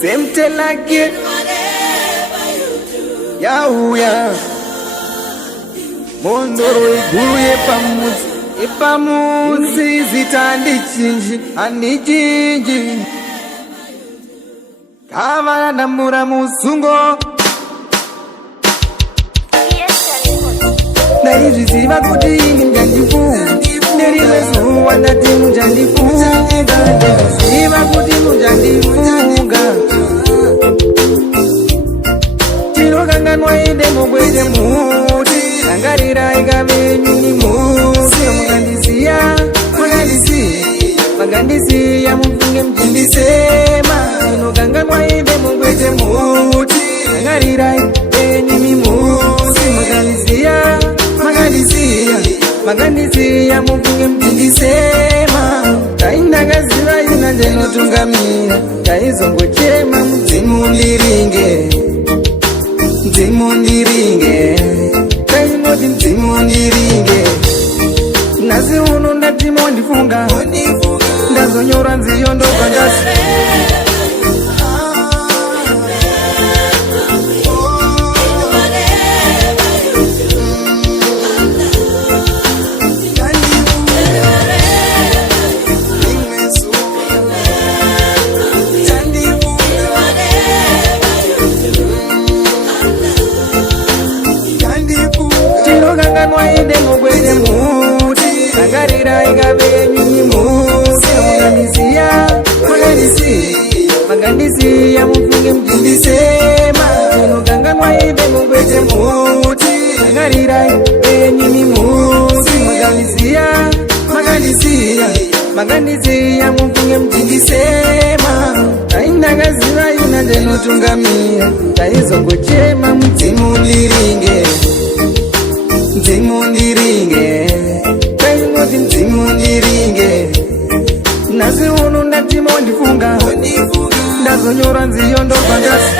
semte lake yauya mondoro iguru yepamuzi zita ndichinji anichinji kava namura musungo ndaizviziva kuti ini muchandifunga nerimwe zuva ndati muchandifunga ndaiziva kuti muchandifunga tinokanganwa inde mubwete muti rangarirai kavenyuni musi mukandisiya makandisiya mufunge muchindisema tinokanganwa inde mubwete muti rangarirai venyuni musi makandisiya mufunge muchindisema taindakaziva ina ndinotungamira taizongochema mdzimundiringe kainoti mdzimundiringe nasi uno ndati mondifunga ndazonyora nziyo ndobva ndasi inde mubwete muti rangarirai kavenyuni musi makandisiya mufunge muchindisema inokanganwa inde mubwete muti rangarirai venyuni musi makandisiya mufunge muchindisema taindakaziva ina ndinotungamira taizongochema mudzimundiringe kainoti mdzimundiringe nasi uno ndati mondifunga ndazonyora nziyo ndobva ndasi